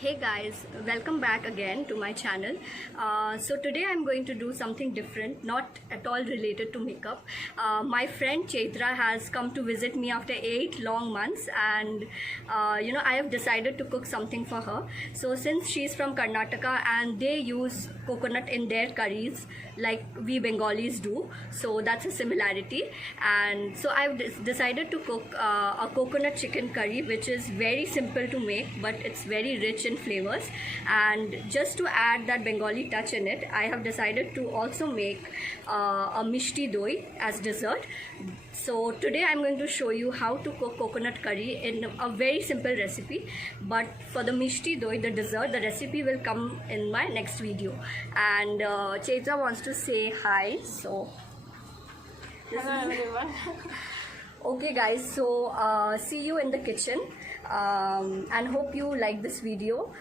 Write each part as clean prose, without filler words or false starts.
Hey guys, welcome back again to my channel. So today I'm going to do something different, not at all related to makeup. My friend Chaitra has come to visit me after 8 long months, and I have decided to cook something for her. So since she's from Karnataka and they use coconut in their curries like we Bengalis do, so that's a similarity. And so I've decided to cook a coconut chicken curry, which is very simple to make, but it's very rich in flavors. And just to add that Bengali touch in it, I have decided to also make a mishti doi as dessert. So today I'm going to show you how to cook coconut curry in a very simple recipe, but for the mishti doi, the dessert, the recipe will come in my next video. And Chaitra wants to say hi, so Hello everyone. okay guys, so see you in the kitchen, and hope you like this video.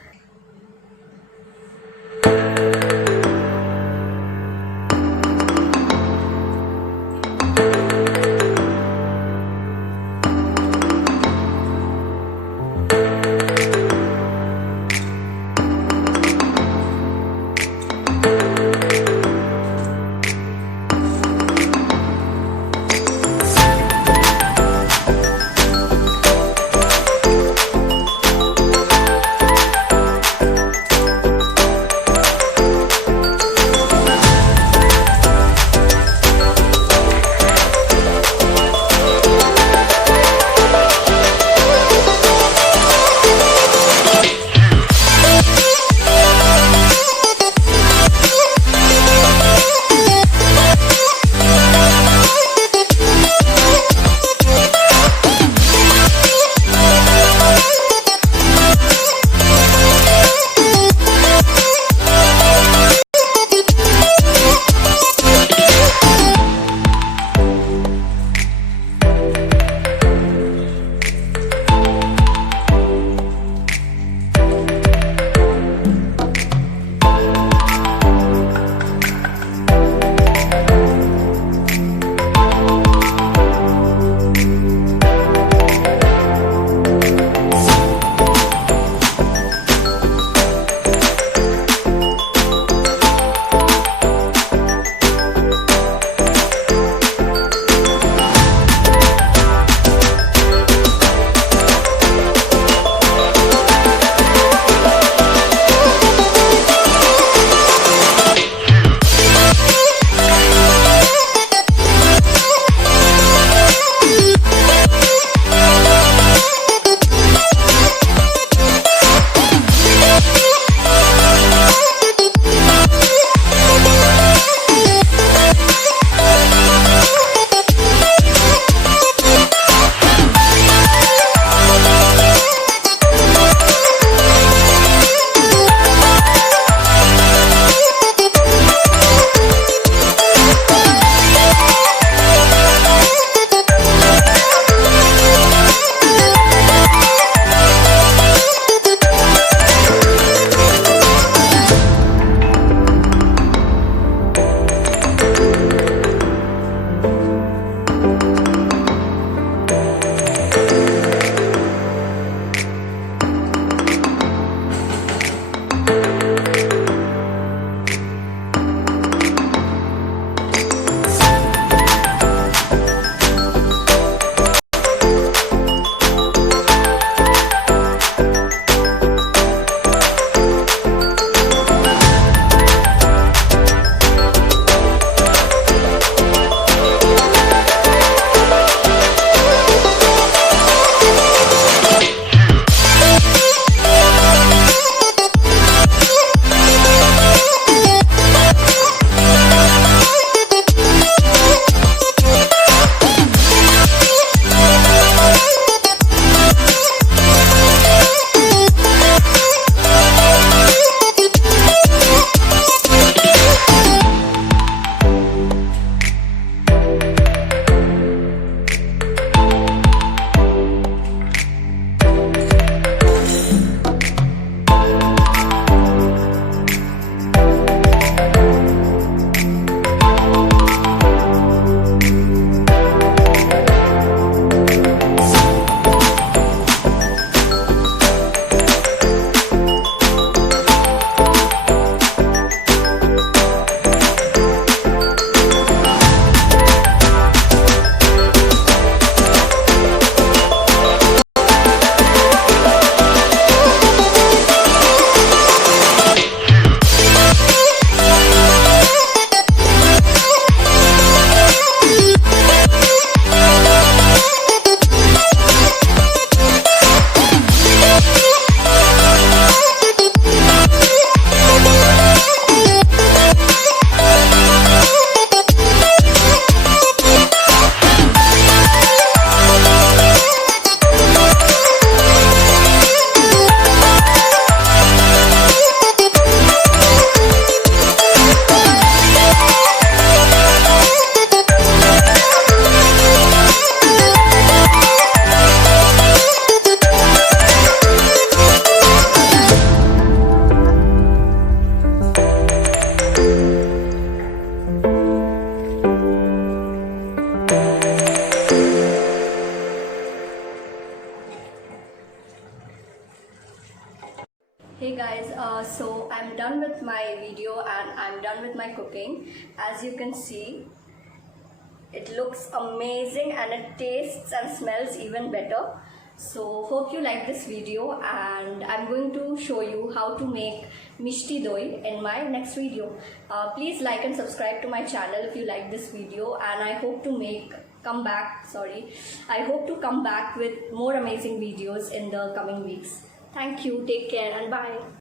Hey guys, so I'm done with my video and I'm done with my cooking. As you can see, it looks amazing and it tastes and smells even better. So hope you like this video, and I'm going to show you how to make mishti doi in my next video. Please like and subscribe to my channel if you like this video, and I hope to come back with more amazing videos in the coming weeks. Thank you, take care and bye.